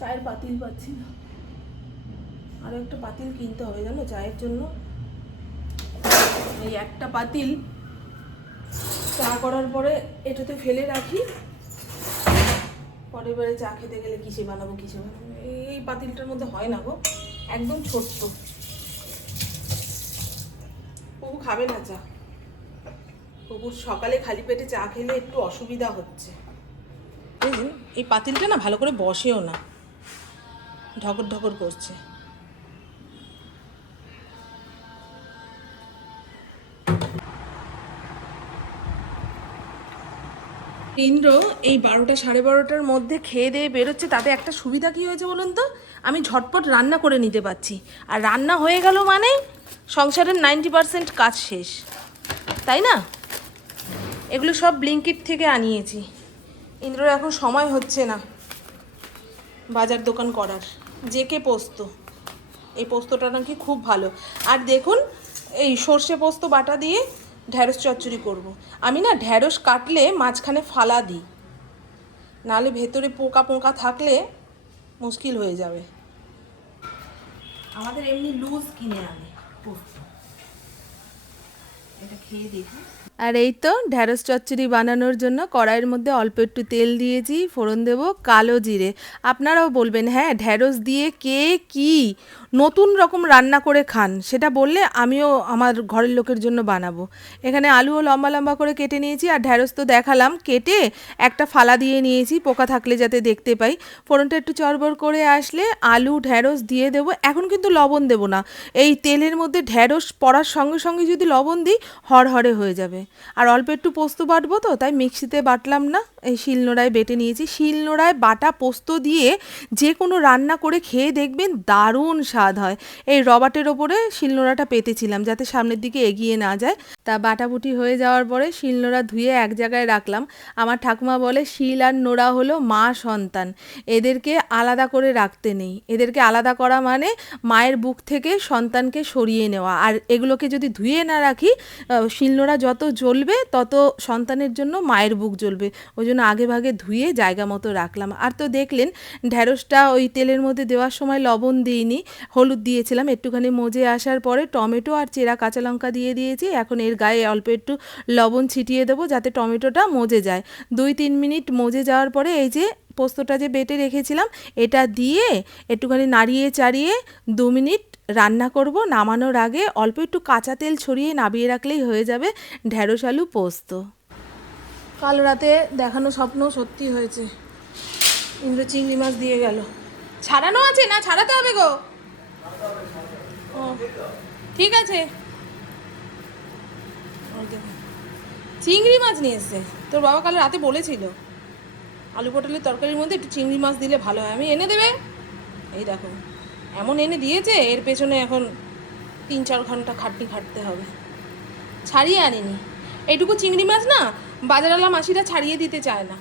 চায়ের পাতিল পাচ্ছি না, আরও একটা পাতিল কিনতে হবে জানো চায়ের জন্য। এই একটা পাতিল চা করার পরে এটাতে ফেলে রাখি, পরের বারে চা খেতে গেলে কিসে বানাবো। এই পাতিলটার মধ্যে হয় না গো, একদম ছোট্ট। প্রভু খাবে না চা, প্রভুর সকালে খালি পেটে চা খেলে একটু অসুবিধা হচ্ছে। বুঝলেন, এই পাতিলটা না ভালো করে বসেও না, ঢকর ঢকর করছে। ইন্দ্র এই 12টা সাড়ে 12টার মধ্যে খেয়ে দিয়ে বেরোচ্ছে, তাতে একটা সুবিধা কী হয়েছে বলুন তো, আমি ঝটপট রান্না করে নিতে পারছি। আর রান্না হয়ে গেল মানে সংসারের 90% কাজ শেষ, তাই না? এগুলো সব ব্লিঙ্কিট থেকে আনিয়েছি। ইন্দ্রর এখন সময় হচ্ছে না বাজার দোকান করার। জেকে পোস্ত, এই পোস্তটা নাকি খুব ভালো। আর দেখুন, এই সর্ষে পোস্ত বাটা দিয়ে ঢ্যাঁড়স চচ্চড়ি করব। আমি না ঢ্যাঁড়স কাটলে মাঝখানে ফালা দিই, নাহলে ভেতরে পোকা পোকা থাকলে মুশকিল হয়ে যাবে। আমাদের এমনি লুজ কিনে আনে পোস্ত, এটা খেয়ে দেখি। আর এই তো ঢ্যাঁড়স চচ্চড়ি বানানোর জন্য কড়াইয়ের মধ্যে অল্প একটু তেল দিয়েছি, ফোড়ন দেব কালো জিরে। আপনারাও বলবেন হ্যাঁ ঢ্যাঁড়স দিয়ে কে কি নতুন রকম রান্না করে খান, সেটা বললে আমিও আমার ঘরের লোকের জন্য বানাবো। এখানে আলুও লম্বা লম্বা করে কেটে নিয়েছি, আর ঢ্যাঁড়স তো দেখালাম কেটে একটা ফালা দিয়ে নিয়েছি পোকা থাকলে যাতে দেখতে পাই। ফোড়নটা একটু চড়বড় করে আসলে আলু ঢ্যাঁড়স দিয়ে দেবো। এখন কিন্তু লবণ দেবো না, এই তেলের মধ্যে ঢ্যাঁড়স পড়ার সঙ্গে সঙ্গে যদি লবণ দিই হড়হড়ে হয়ে যাবে। আর অল্প একটু পোস্ত বাটবো তো, তাই মিক্সিতে বাটলাম না, এই শিলনোড়ায় বেটে নিয়েছি। শিলনোড়ায় বাটা পোস্ত দিয়ে যে কোনো রান্না করে খেয়ে দেখবেন দারুণ স্বাদ হয়। এই রবাটের ওপরে শিলনোড়াটা পেতেছিলাম যাতে সামনের দিকে এগিয়ে না যায়। তা বাটাবুটি হয়ে যাওয়ার পরে শিলনোড়া ধুয়ে এক জায়গায় রাখলাম। আমার ঠাকুমা বলে শিল আর নোড়া হলো মা সন্তান, এদেরকে আলাদা করে রাখতে নেই। এদেরকে আলাদা করা মানে মায়ের বুক থেকে সন্তানকে সরিয়ে নেওয়া। আর এগুলোকে যদি ধুয়ে না রাখি শিলনোড়া যত জ্বলবে তত সন্তানের জন্য মায়ের বুক জ্বলবে। ওই জন্য আগে ভাগে ধুয়ে জায়গা মতো রাখলাম। আর তো দেখলেন ঢ্যাঁড়সটা ওই তেলের মধ্যে দেওয়ার সময় লবণ দিইনি, হলুদ দিয়েছিলাম। একটুখানি মজে আসার পরে টমেটো আর চেরা কাঁচা লঙ্কা দিয়ে দিয়েছি। এখন এর গায়ে অল্প একটু লবণ ছিটিয়ে দেবো যাতে টমেটোটা মজে যায়। 2-3 মিনিট মজে যাওয়ার পরে এই যে পোস্তটা যে বেটে রেখেছিলাম এটা দিয়ে একটুখানি নাড়িয়ে চাড়িয়ে 2 মিনিট রান্না করব। নামানোর আগে অল্প একটু কাঁচা তেল ছড়িয়ে নামিয়ে রাখলেই হয়ে যাবে ঢ্যাঁড়স আলু পোস্ত। কাল রাতে দেখানো স্বপ্ন সত্যি হয়েছে, ইন্দ্র চিংড়ি মাছ দিয়ে গেল। ছাড়ানো আছে না ছাড়াতে হবে গো? ও ঠিক আছে। চিংড়ি মাছ নিয়ে এসছে, তোর বাবা কাল রাতে বলেছিল আলু পটলের তরকারির মধ্যে একটু চিংড়ি মাছ দিলে ভালো হয়, আমি এনে দেবে। এই দেখো এমন এনে দিয়েছে, এর পেছনে এখন 3-4 ঘন্টা খাটতে হবে। ছাড়িয়ে আনিনি, এইটুকু চিংড়ি মাছ না বাজারওয়ালা মাসিরা ছাড়িয়ে দিতে চায় না।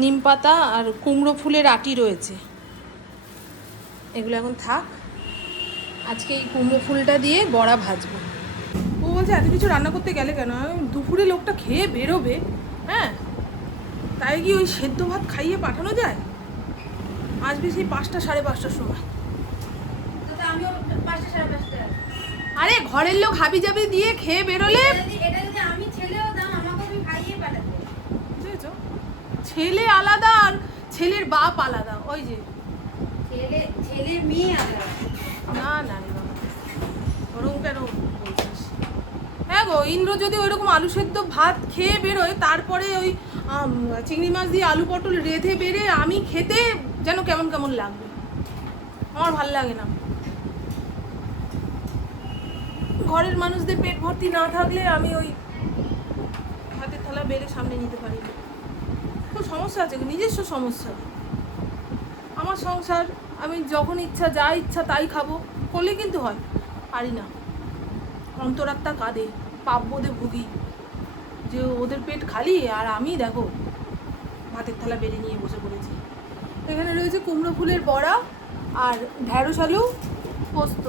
নিম পাতা আর কুমড়ো ফুলের আটি রয়েছে, এগুলো এখন থাক। আজকে এই কুমড়ো ফুলটা দিয়ে বড়া ভাজবো। ও বলছে এত কিছু রান্না করতে গেলে কেন, দুপুরে লোকটা খেয়ে বেরোবে, হ্যাঁ তাই কি ওই সেদ্ধ ভাত খাইয়ে পাঠানো যায়? আসবে সেই 5টা 5:30টার সময়। আরে ঘরের লোক হাবি জাবি দিয়ে খেয়ে বেরোলে, বুঝেছো, ছেলে আলাদা আর ছেলের বাপ আলাদা। ওই যে ছেলে মেয়ে আলাদা। না না ওরকম কেন বলছিস? হ্যাঁ গো, ইন্দ্র যদি ওইরকম আলু সেদ্ধ ভাত খেয়ে বেরোয় তারপরে ওই চিংড়ি মাছ দিয়ে আলু পটল রেঁধে বেড়ে আমি খেতে যেন কেমন কেমন লাগবে, আমার ভাল লাগে না। ঘরের মানুষদের পেট ভর্তি না থাকলে আমি ওই হাতের থালা বেড়ে সামনে নিতে পারি না। খুব সমস্যা আছে, নিজস্ব সমস্যা। আমার সংসার, আমি যখন ইচ্ছা যা ইচ্ছা তাই খাবো করলে কিন্তু হয়, পারি না। অন্তরাত্মা কাঁদে, পাপ বোধে ভুগি যে ওদের পেট খালি আর আমি দেখো ভাতের থালা বেড়ে নিয়ে বসে পড়েছি। এখানে রয়েছে কুমড়ো ফুলের বড়া আর ঢ্যাঁড়স আলু পোস্ত,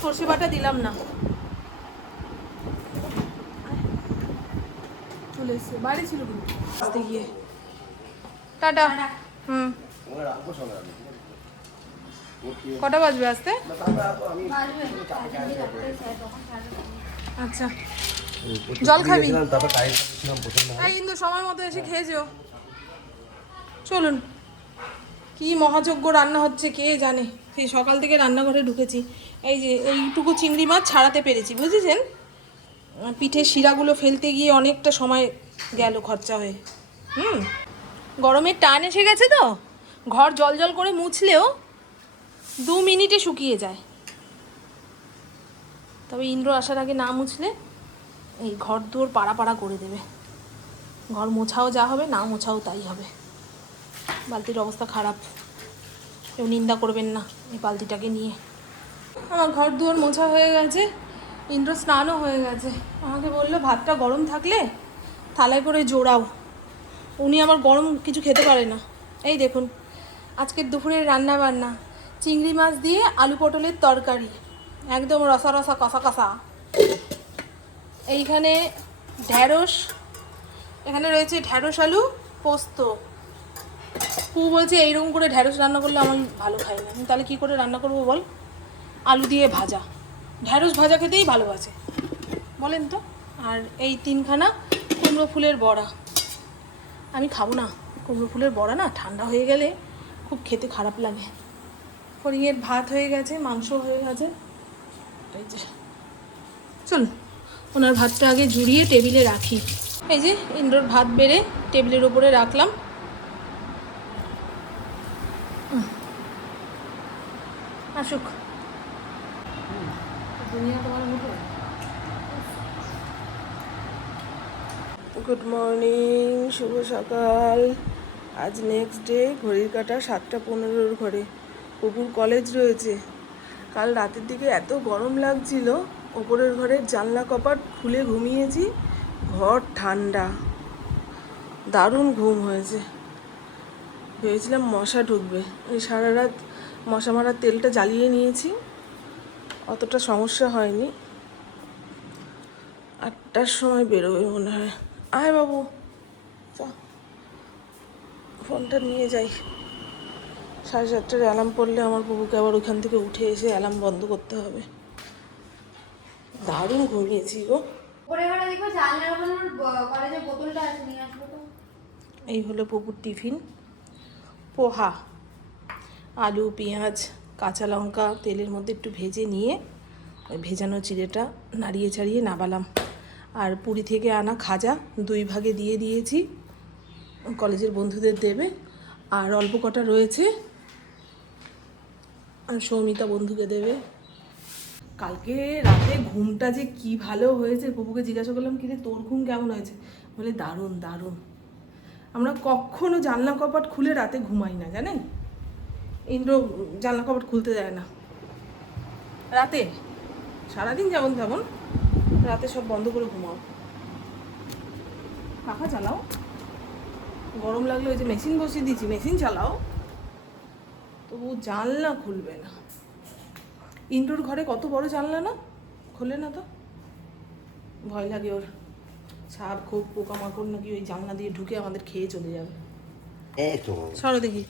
সর্ষে বাটা দিলাম না। চলে এসছে, বাইরে ছিল কিন্তু আসতে গিয়ে। টাটা। কটা বাজবে আসতে? আচ্ছা, জল খাবি? এই কিন্তু সময় মতো এসে খেয়ে যেও। চলুন। কি মহাযজ্ঞ রান্না হচ্ছে কে জানে, সেই সকাল থেকে রান্নাঘরে ঢুকেছি। এই যে এইটুকু চিংড়ি মাছ ছাড়াতে পেরেছি, বুঝেছেন? পিঠের শিরাগুলো ফেলতে গিয়ে অনেকটা সময় গেল খরচা হয়ে। গরমের টান এসে গেছে তো, ঘর জল জল করে মুছলেও 2 মিনিটে শুকিয়ে যায়। তবে ইন্দ্র আসার আগে না মুছলে এই ঘর দুয়ার পাড়া পাড়া করে দেবে। ঘর মোছাও যা হবে, না মোছাও তাই হবে। বালতির অবস্থা খারাপ, কেউ নিন্দা করবেন না এই বালতিটাকে নিয়ে। আমার ঘর দুয়ার মোছা হয়ে গেছে, ইন্দ্র স্নানও হয়ে গেছে। আমাকে বললো ভাতটা গরম থাকলে থালায় করে জোড়াও। উনি আবার গরম কিছু খেতে পারে না। এই দেখুন আজকের দুপুরের রান্না বান্না, চিংড়ি মাছ দিয়ে আলু পটলের তরকারি, একদম রসা রসা কষা কষা। এইখানে ঢ্যাঁড়স, এখানে রয়েছে ঢ্যাঁড়স আলু পোস্ত। পু বলছে এইরকম করে ঢ্যাঁড়স রান্না করলে আমার ভালো খাই না। আমি তাহলে কী করে রান্না করবো বল? আলু দিয়ে ভাজা, ঢ্যাঁড়স ভাজা খেতেই ভালোবাসে, বলেন তো। আর এই 3খানা কুমড়ো ফুলের বড়া। আমি খাবো না কুমড়ো ফুলের বড়া, না ঠান্ডা হয়ে গেলে খুব খেতে খারাপ লাগে। ফড়িংয়ের ভাত হয়ে গেছে, মাংস হয়ে গেছে। এই যে চলুন ওনার ভাতটা আগে জুড়িয়ে টেবিলে রাখি। এই যে ইন্দ্রর ভাত বেড়ে টেবিলের ওপরে রাখলাম। আসুক। দুনিয়া তোমার মুখে। গুড মর্নিং, শুভ সকাল। আজ নেক্সট ডে, ঘড়ির কাঁটা 7:15 ঘরে। পুকুর কলেজ রয়েছে। কাল রাতের দিকে এত গরম লাগছিল, ওপরের ঘরের জানলা কপাট খুলে ঘুমিয়েছি। ঘর ঠান্ডা, দারুণ ঘুম হয়েছে। ভেবেছিলাম মশা ঢুকবে, এই সারা রাত মশা মারার তেলটা জ্বালিয়ে নিয়েছি, অতটা সমস্যা হয়নি। 8টার সময় বেরোবে মনে হয়। আয় বাবু, চা, ফোনটা নিয়ে যাই। 7:30টার অ্যালার্ম পড়লে আমার বাবুকে আবার ওখান থেকে উঠে এসে অ্যালার্ম বন্ধ করতে হবে। দারুণ ঘুমিয়েছি গো। এই হলো পুকুর টিফিন। পোহা, আলু পেঁয়াজ কাঁচা লঙ্কা তেলের মধ্যে একটু ভেজে নিয়ে ওই ভেজানো চিড়েটা নাড়িয়ে ছাড়িয়ে নাবালাম। আর পুরী থেকে আনা খাজা 2 ভাগে দিয়ে দিয়েছি, কলেজের বন্ধুদের দেবে। আর অল্প কটা রয়েছে, আর সৌমিতা বন্ধুকে দেবে। কালকে রাতে ঘুমটা যে কি ভালো হয়েছে, প্রভুকে জিজ্ঞাসা করলাম কিরে তোর ঘুম কেমন হয়েছে, বলে দারুণ দারুণ। আমরা কখনো জানলা কপাট খুলে রাতে ঘুমাই না, জানেন? ইন্দ্র জানলা কপাট খুলতে দেয় না রাতে। সারাদিন যেমন তেমন, রাতে সব বন্ধ করে ঘুমাও। পাখা চালাও, গরম লাগলে ওই যে মেশিন বসিয়ে দিয়েছি, মেশিন চালাও, তবু জানলা খুলবে না। ইন্দ্রর ঘরে কত বড় জানলা না, খোলে না তো, ভয় লাগে ওর। সাপ খুব পোকামাকড় নাকি ওই জানলা দিয়ে ঢুকে আমাদের খেয়ে চলে যাবে। সরো দেখি,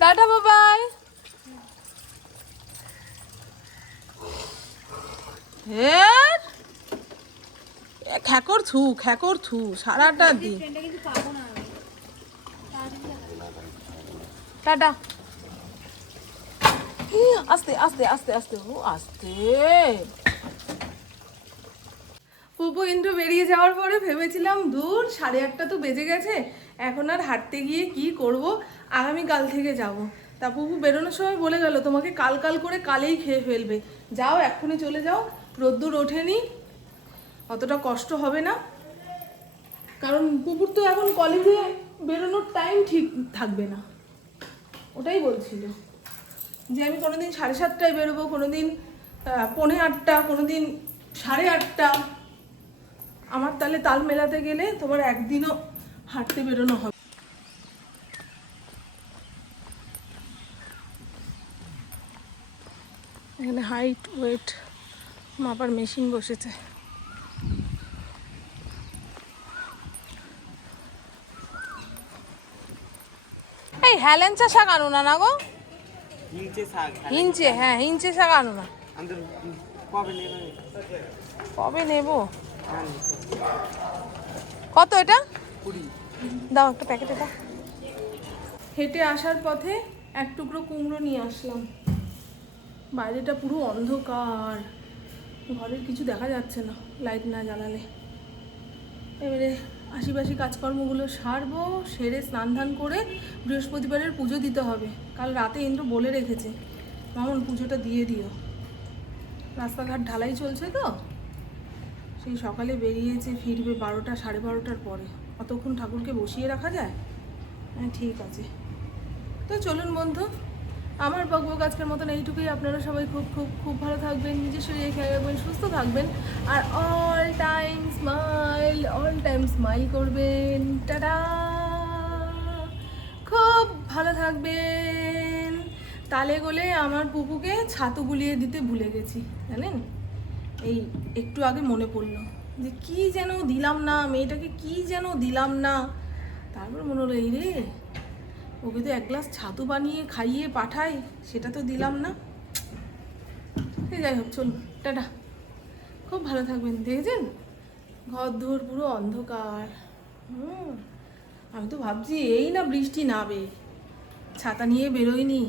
টাটা বাবাই। খ্যাকর থু সারাটা দিন। টাটা। আস্তে আস্তে আস্তে আস্তে আস্তে। পুপু ইন্দ্র বেরিয়ে যাওয়ার পরে ভেবেছিলাম দূর 8:30 তো বেজে গেছে, এখন আর হাঁটতে গিয়ে কি করব, আগামীকাল থেকে যাব। তা পুপু বেরোনোর সময় বলে গেল তোমাকে কাল কাল করে কালেই খেয়ে ফেলবে, যাও এক্ষুনি চলে যাও, রোদ্দুর ওঠেনি, অতটা কষ্ট হবে না। কারণ পুকুর তো এখন কলেজে বেরোনোর টাইম ঠিক থাকবে না, ওটাই বলছিল যে আমি কোনোদিন 7:30টায় বেরোবো, কোনোদিন 7:45, কোনোদিন 8:30। আমার তাহলে তাল মেলাতে গেলে তোমার একদিনও হাঁটতে বেরোনো হবে। এখানে হাইট ওয়েট মাপার মেশিন বসেছে। এই হেলেঞ্চা শাক আনো না না গো, হিংচে শাক হিঞ্চে, হ্যাঁ হিঞ্চে শাক আনো না। আমাদের কবে নেবে? কবে নেব? কত এটা? 20। দাও একটা প্যাকেট এটা। হেঁটে আসার পথে এক টুকরো কুমড়ো নিয়ে আসলাম। বাইরেটা পুরো অন্ধকার, ঘরের কিছু দেখা যাচ্ছে না লাইট না জ্বালালে। এবারে আশিপাশি কাজকর্মগুলো সারবো, সেরে স্নান ধান করে বৃহস্পতিবারের পুজো দিতে হবে। কাল রাতে ইন্দ্র বলে রেখেছে, মামুন পুজোটা দিয়ে দিও। রাস্তাঘাট ঢালাই চলছে তো, সেই সকালে বেরিয়েছে, ফিরবে 12টা 12:30টার পরে। অতক্ষণ ঠাকুরকে বসিয়ে রাখা যায়? হ্যাঁ ঠিক আছে। তো চলুন বন্ধু, আমার বকবক আজকের মতন এইটুকুই। আপনারা সবাই খুব খুব খুব ভালো থাকবেন, নিজের শরীরে খেয়াল রাখবেন, সুস্থ থাকবেন, আর অল টাইম স্মাইল করবেন। টাটা, খুব ভালো থাকবেন। তালে গোলে আমার পুপুকে ছাতু গুলিয়ে দিতে ভুলে গেছি, জানেন? এই একটু আগে মনে পড়লো যে কি যেন দিলাম না মেয়েটাকে, কি যেন দিলাম না। তারপর মনে হলো এই রে, ওকে তো এক গ্লাস ছাতু বানিয়ে খাইয়ে পাঠাই, সেটা তো দিলাম না। যাই হোক, চলুন টাটা, খুব ভালো থাকবেন। দেখেছেন ঘর দুয়ার পুরো অন্ধকার। আমি তো ভাবছি এই না বৃষ্টি নাবে, ছাতা নিয়ে বেরোয়নি।